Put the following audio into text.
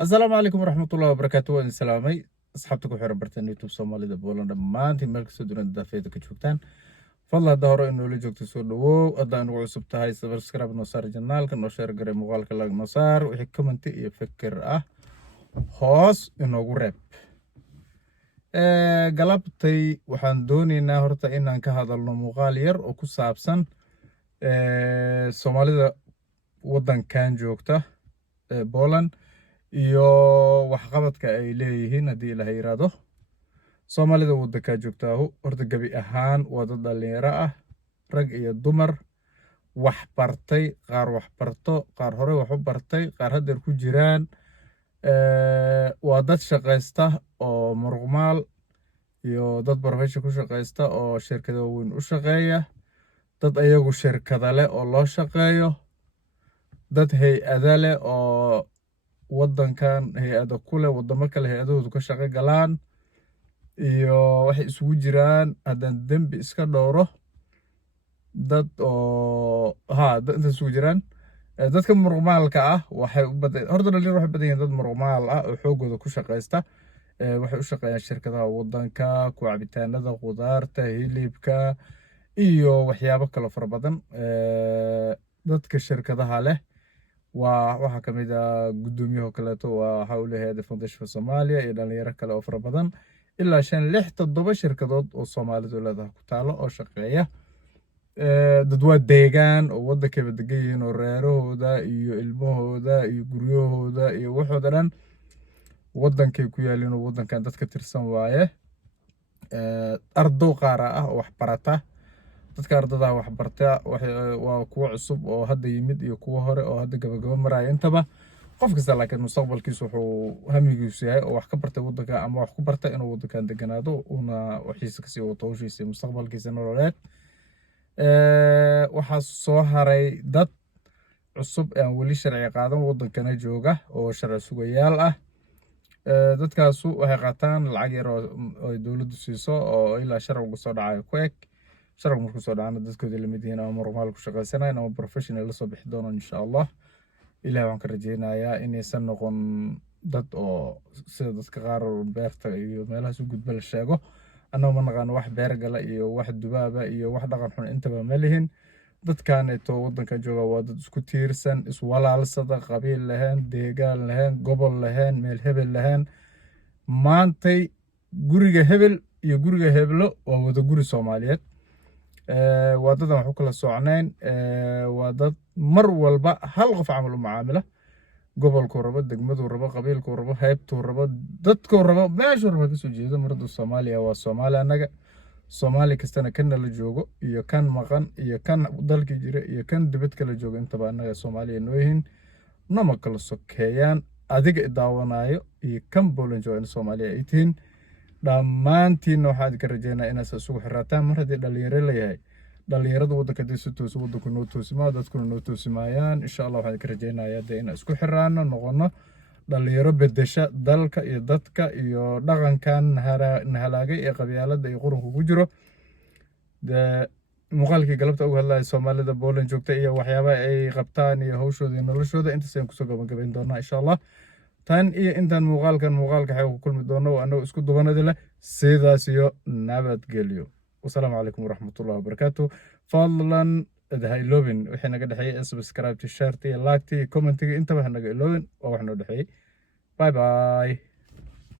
السلام عليكم ورحمة الله وبركاته وإن سلامي أصحابتك وحير برتان يوتيوب سومالي بولندا maanta meel kasta dunida daafeeda ka joogtaan fadlan hadda hore inoo la joogto soo dhawow hadda anugu cusub tahay subscribe noo saar janaalka noo sheer garay muuqaalka lag noo saar wixii commenti iyo fikir ah hoos inoogu reeb galabtay waxaan doonaynaa horta inaan ka hadalno muuqaal yar oo ku saabsan Soomaalida wadankan joogta Poland iyo waxqabadka ay leeyihiin haddii la yiraahdo Soomaalida wadanka joogta horta gabi ahaan waa dad dhalinyaro ah rag iyo dumar wax bartay qaar wax barto qaar hore wax u bartay qaar hadda ku jiraan waa dad shaqaysta oo muruqmaal iyo dad barfasho ku shaqaysta oo shirkado weyn u shaqeeya dad ayagu shirkada leh oo loo shaqeeyo dad hay'ado leh oo wadankan hay'ado kule wadamo kale hay'adoodu ka shaqo galaan iyo waxay isugu jiraan hadan dambi iska dhowro dad oo dad isugu jiraan dadka muruqmaalka ah waxay u badan horta dhalinyaro waxay badan yihiin dad muruqmaal ah oo xoogooda ku shaqaysta waxay u shaqeeyaan shirkadaha wadanka ku cabitaanada qudaarta hilibka iyo waxyaabo kale fara badan dadka shirkadaha leh waxa kamid ah gudoomiyaha kaleeto waxa uu leeyahay Foundation Soomaaliya iyo dhalinyaro kale oo fara badan ilaa 5-6-7 shirkadood oo Soomaalidu leedahay ku taalo oo shaqeeya dad waa deegaan oo wadanka degan yihiin oo reerahooda iyo ilmahooda iyo guryahooda iyo waxooda dhan wadankay ku yaalin oo wadankan dadka tirsan waaye ardo qaar ah oo wax barata dadka ardada wax barta waa kuwa cusub oo hadda yimid iyo kuwa hore oo hadda gabagaba maraya intaba qof kasta laakiin mustaqbalkiisu wuxuu hamigiisu yahay oo wax ka bartay wadanka ama wax ku bartay inuu wadankan deganaado una waxiisa kasii wato hawshiisa mustaqbalkiisa nololeed waxaa soo haray dad cusub aan weli sharci qaadan wadankana jooga oo sharci sugayaal ah dadkaasu waxay qaataan lacag yar oo dawladdu siiso oo ilaa sharcigu soo dhacayo ku eg sharcigu markuu soo dhacana dadkooda lamid yihiin ama muruqmaal ku shaqaysanayaan ama professional la soo bixi doonaan insha allah ilaahay waxaan ka rajaynayaa inaysan noqon dad oo sida dadka qaar beerta iyo meelahaas u gudba la sheego annagu ma naqaano wax beer gala iyo wax dubaaba iyo wax dhaqan xun intaba ma lihin dadkaneeto wadanka jooga waa dad isku tiirsan iswalaalsada qabiil lahayn deegaan lahayn gobol lahayn meel hebel lahayn maantay guriga hebel iyo guriga heblo waa wada guri Soomaaliyeed waa dad aan wax u kala socnayn waa dad mar walba hal qof camal u macaamila gobolku rabo degmadu rabo qabiilku rabo heebtu rabo dadku rabo meeshu rabo ka soo jeedo maradu Soomaaliya waa Soomaali anaga Soomaali kastana kan la joogo iyo kan maqan iyo kan dalka jira iyo kan dibad kala joogo intaba anaga Soomaaliya noo yihiin nama kala sokeeyaan adiga daawanayo iyo kan Poland jooga Soomaaliya ay tihiin dhammaantiin waxaad ka rajaynaa inaad isugu xiraataan mar haddii dhalinyaro leeyahay dhalinyarada wadanka diisu toosu wadanku noo toosimaa dadkuna noo toosimayaan insha Allah waxaan ka rajaynayaa inaan isku xiraano noqono dhalinyaro bedesha dalka iyo dadka iyo dhaqankan halaagay ee qabyaalada iyo qurunka ku jiro muuqaalkii galabta uga hadlay Soomaalida Poland joogta iyo waxyaabaha ay qabtaan iyo hawshooda iyo noloshooda intaas aan ku soo gabagabayn doonaa insha Allah tan iyo intaan muuqaalka xagu ku kulmi doono annagu isku dubanada leh sidaas iyo nabadgelyo والسلام عليكم ورحمة الله وبركاته فضلا هاي لوبين وحنا قد حي سبسكرايب تشارتي لايكتي كومنتي انتبه هنا لوبين وحنا قد حي باي باي